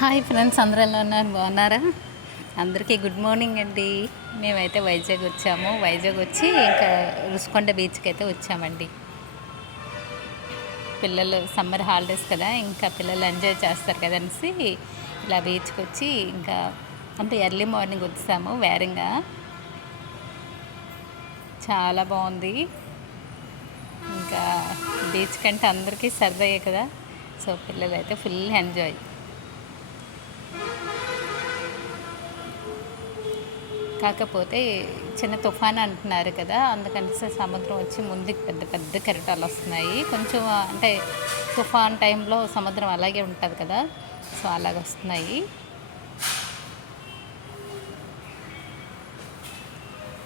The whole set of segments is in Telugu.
హాయ్ ఫ్రెండ్స్ అందరూ ఎలా ఉన్నారు? బాగున్నారా? అందరికీ గుడ్ మార్నింగ్ అండి. మేమైతే వైజాగ్ వచ్చాము. వైజాగ్ వచ్చి ఇంకా రుషికొండ బీచ్కి అయితే వచ్చామండి. పిల్లలు సమ్మర్ హాలిడేస్ కదా ఇంకా పిల్లలు ఎంజాయ్ చేస్తారు కదా అనేసి ఇలా బీచ్కి వచ్చి ఇంకా అంటే ఎర్లీ మార్నింగ్ వచ్చాము వేరంగా. చాలా బాగుంది. ఇంకా బీచ్ కంటే అందరికీ సరదాయే కదా. సో పిల్లలు అయితే ఫుల్ ఎంజాయ్. కాకపోతే చిన్న తుఫాన్ అంటున్నారు కదా అందుకని సముద్రం వచ్చి ముందుకు పెద్ద పెద్ద కెరటాలు వస్తున్నాయి. కొంచెం అంటే తుఫాన్ టైంలో సముద్రం అలాగే ఉంటుంది కదా సో అలాగ వస్తున్నాయి.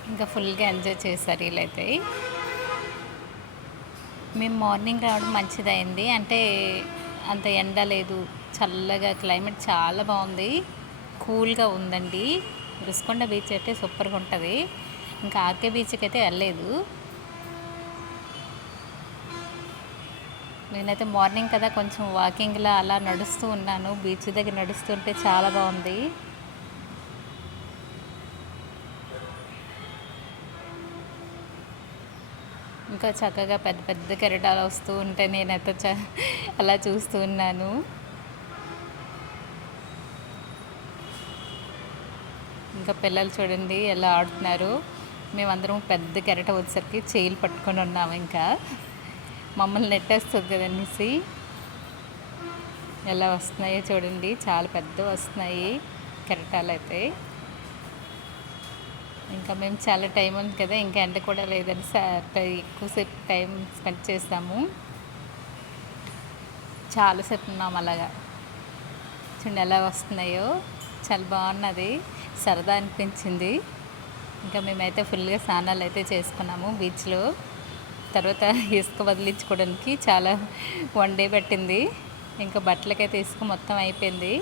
ఇంకా ఫుల్గా ఎంజాయ్ చేశారు వీళ్ళైతే. మేము మార్నింగ్ రావడం మంచిదైంది. అంటే అంత ఎండ లేదు చల్లగా క్లైమేట్ చాలా బాగుంది. కూల్గా ఉందండి. రుషికొండ బీచ్ అయితే సూపర్గా ఉంటుంది. ఇంకా ఆర్కే బీచ్కి అయితే వెళ్ళలేదు. నేనైతే మార్నింగ్ కదా కొంచెం వాకింగ్లా అలా నడుస్తూ ఉన్నాను. బీచ్ దగ్గర నడుస్తుంటే చాలా బాగుంది. ఇంకా చక్కగా పెద్ద పెద్ద కెరటాలు వస్తూ ఉంటే నేనైతే చ అలా చూస్తూ ఉన్నాను. ఇంకా పిల్లలు చూడండి ఎలా ఆడుతున్నారు. మేమందరం పెద్ద కెరట వచ్చేసరికి చేయిలు పట్టుకొని ఉన్నాము ఇంకా. మమ్మల్ని నెట్టేస్తుంది కదనేసి ఎలా వస్తున్నాయో చూడండి. చాలా పెద్ద వస్తున్నాయి కెరటాలు అయితే ఇంకా మేము చాలా టైం ఉంది కదా ఇంకా ఎండ కూడా లేదని ఎక్కువసేపు టైం స్పెండ్ చేస్తాము. చాలాసేపు ఉన్నాం అలాగా. చూడండి ఎలా వస్తున్నాయో. చాలా బాగున్నది. సరదా అనిపించింది. ఇంకా మేమైతే ఫుల్గా స్నానాలు అయితే చేసుకున్నాము బీచ్లో. తర్వాత ఇసుక వదిలించుకోవడానికి చాలా వన్ డే పట్టింది. ఇంకా బట్టలకైతే ఇసుక మొత్తం అయిపోయింది.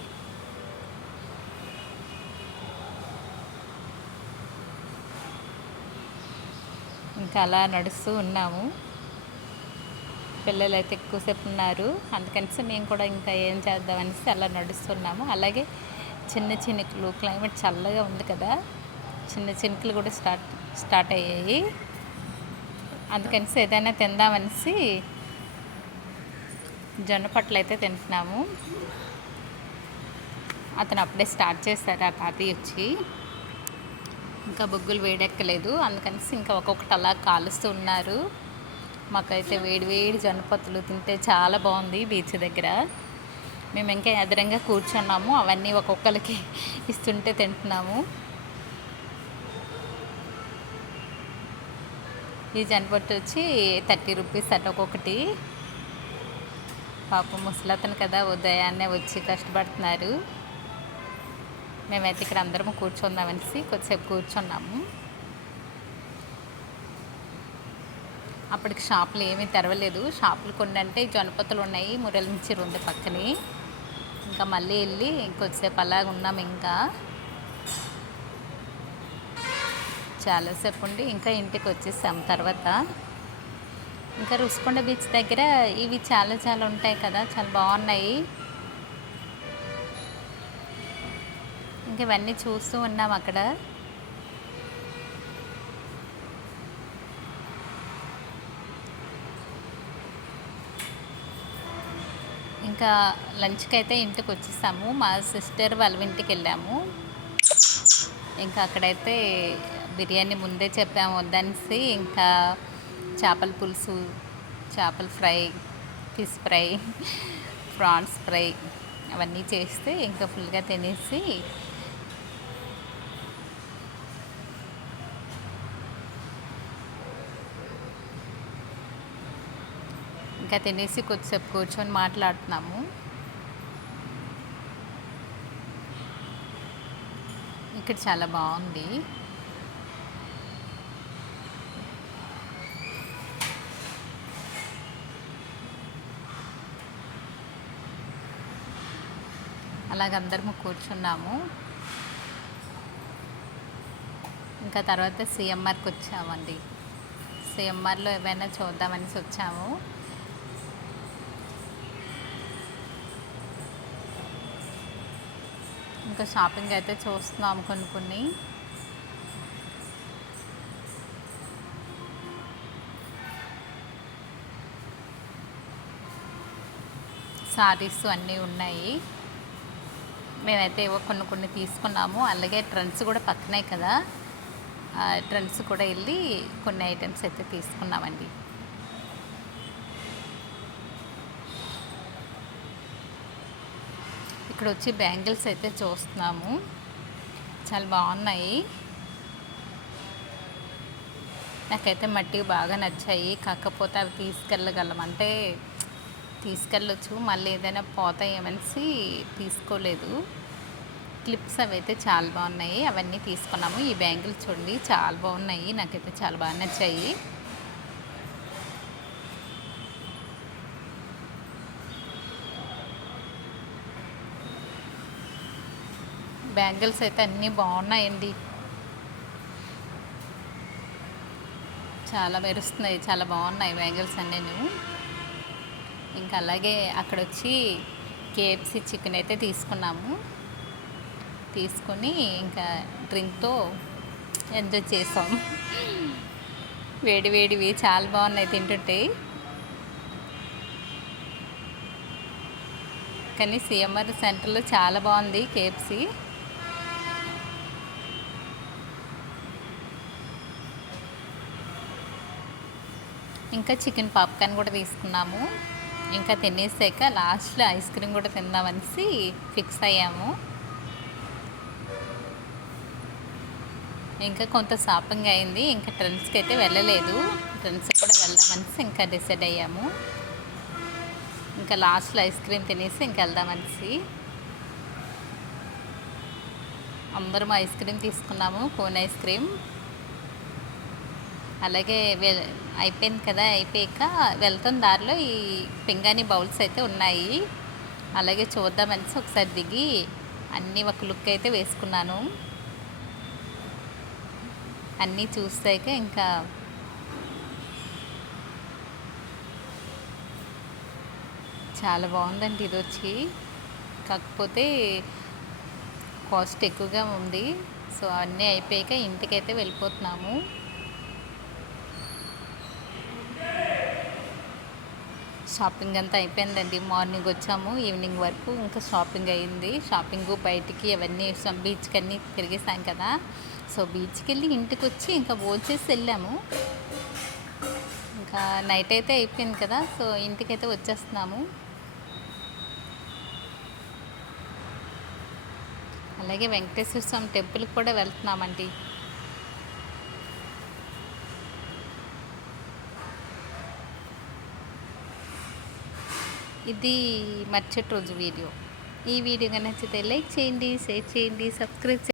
ఇంకా అలా నడుస్తూ ఉన్నాము. పిల్లలు అయితే ఎక్కువసేపు ఉన్నారు. అందుకని మేము కూడా ఇంకా ఏం చేద్దామనేసి అలా నడుస్తున్నాము. అలాగే చిన్న చినుకులు క్లైమేట్ చల్లగా ఉంది కదా చిన్న చినుకులు కూడా స్టార్ట్ స్టార్ట్ అయ్యాయి. అందుకని ఏదైనా తిందామనేసి జొన్న పట్లు అయితే తింటున్నాము. అతను అప్పుడే స్టార్ట్ చేశారు ఆ తాతయ్య వచ్చి. ఇంకా బొగ్గులు వేడెక్కలేదు. అందుకని ఇంకా ఒక్కొక్కటి అలా కాలుస్తూ ఉన్నారు. మాకైతే వేడి వేడి జొన్నపత్తులు తింటే చాలా బాగుంది బీచ్ దగ్గర. మేము ఇంకా ఎదురంగా కూర్చున్నాము. అవన్నీ ఒక్కొక్కరికి ఇస్తుంటే తింటున్నాము. ఈ జనపట్టు వచ్చి థర్టీ రూపీస్ అట ఒక్కొక్కటి. పాప ముసలతను కదా ఉదయాన్నే వచ్చి కష్టపడుతున్నారు. మేమైతే ఇక్కడ అందరం కూర్చుందామనేసి కొద్దిసేపు కూర్చున్నాము. అప్పటికి షాపులు ఏమీ తెరవలేదు. షాపులు కొన్ని అంటే జొన్నపత్తులు ఉన్నాయి మురళ నుంచి ఉంది పక్కనే. ఇంకా మళ్ళీ వెళ్ళి కొద్దిసేపు అలాగ ఉన్నాం ఇంకా. చాలాసేపు ఉండి ఇంకా ఇంటికి వచ్చేసాం తర్వాత. ఇంకా రుసుకొండ బీచ్ దగ్గర ఇవి చాలా చాలా ఉంటాయి కదా చాలా బాగున్నాయి. ఇంకా ఇవన్నీ చూస్తూ ఉన్నాం అక్కడ. ఇంకా లంచ్కి అయితే ఇంటికి వచ్చేసాము మా సిస్టర్ వాళ్ళ ఇంటికి వెళ్ళాము ఇంకా అక్కడైతే బిర్యానీ ముందే చెప్పాము వద్దనేసి ఇంకా చేపల పులుసు చేపల fry fish fry prawns fry అవన్నీ చేస్తే ఇంకా ఫుల్గా తినేసి ఇంకా తినేసి కొద్దిసేపు కూర్చొని మాట్లాడుతున్నాము. ఇక్కడ చాలా బాగుంది. అలాగ అందరము కూర్చున్నాము. ఇంకా తర్వాత సిఎంఆర్కి వచ్చామండి. సిఎంఆర్లో ఏమైనా చూద్దామనేసి వచ్చాము. ఇంకా షాపింగ్ అయితే చూస్తున్నాము కొన్ని కొన్ని. శారీస్ అన్నీ ఉన్నాయి. మేమైతే ఏవో కొన్ని కొన్ని తీసుకున్నాము. అలాగే ట్రెండ్స్ కూడా పక్కనే కదా. ట్రెండ్స్ కూడా వెళ్ళి కొన్ని ఐటమ్స్ అయితే తీసుకున్నామండి. ఇక్కడ వచ్చి బ్యాంగిల్స్ అయితే చూస్తున్నాము. చాలా బాగున్నాయి. నాకైతే మట్టి బాగా నచ్చాయి. కాకపోతే అవి తీసుకెళ్ళగలం. అంటే తీసుకెళ్ళొచ్చు. మళ్ళీ ఏదైనా పోతాయేమనిసి తీసుకోలేదు. క్లిప్స్ అవి అయితే చాలా బాగున్నాయి. అవన్నీ తీసుకున్నాము. ఈ బ్యాంగిల్ చూడండి. చాలా బాగున్నాయి. నాకైతే చాలా బాగా నచ్చాయి. బ్యాంగిల్స్ అయితే అన్నీ బాగున్నాయండి. చాలా మెరుస్తున్నాయి చాలా బాగున్నాయి బ్యాంగిల్స్ అన్నీ ఇంకా అలాగే అక్కడ వచ్చి కేఎఫ్సి చికెన్ అయితే తీసుకున్నాము. తీసుకొని ఇంకా డ్రింక్తో ఎంజాయ్ చేసాం. వేడి వేడివి చాలా బాగున్నాయి తింటుంటే. కానీ సిఎంఆర్ సెంటర్లో చాలా బాగుంది కేఎఫ్సి. ఇంకా చికెన్ పాప్కార్న్ కూడా తీసుకున్నాము. ఇంకా తినేసాక లాస్ట్లో ఐస్ క్రీమ్ కూడా తిందామనేసి ఫిక్స్ అయ్యాము. ఇంకా కొంత షాపింగ్ అయింది. ఇంకా ట్రెండ్స్కి అయితే వెళ్ళలేదు. ట్రెండ్స్కి కూడా వెళ్దామనేసి ఇంకా డిసైడ్ అయ్యాము. ఇంకా లాస్ట్లో ఐస్ క్రీమ్ తినేసి ఇంకా వెళ్దామనేసి అందరం ఐస్ క్రీమ్ తీసుకున్నాము. Cone ice cream. అలాగే వె- అయిపోయింది కదా అయిపోయాక వెళ్తున్న దారిలో ఈ పింగాణి బౌల్స్ అయితే ఉన్నాయి. అలాగే చూద్దామనేసి ఒకసారి దిగి అన్నీ ఒక లుక్ అయితే వేసుకున్నాను. అన్నీ చూసాక ఇంకా చాలా బాగుందండి ఇది వచ్చి. కాకపోతే కాస్ట్ ఎక్కువగా ఉంది. సో అన్నీ అయిపోయాక ఇంటికైతే వెళ్ళిపోతున్నాము. షాపింగ్ అంతా అయిపోయిందండి. మార్నింగ్ వచ్చాము ఈవినింగ్ వరకు ఇంకా షాపింగ్ అయింది. షాపింగ్ బయటికి అవన్నీ బీచ్కి అన్నీ తిరిగేసాం కదా. సో బీచ్కి వెళ్ళి ఇంటికి వచ్చి ఇంకా భోంచేసి వెళ్ళాము. ఇంకా నైట్ అయితే అయిపోయింది కదా సో ఇంటికైతే వచ్చేస్తున్నాము. అలాగే వెంకటేశ్వర స్వామి టెంపుల్కి కూడా వెళ్తున్నామండి. ఇది మరుసటి రోజు వీడియో. ఈ వీడియో కనుక నచ్చితే లైక్ చేయండి షేర్ చేయండి సబ్స్క్రైబ్ చేయండి.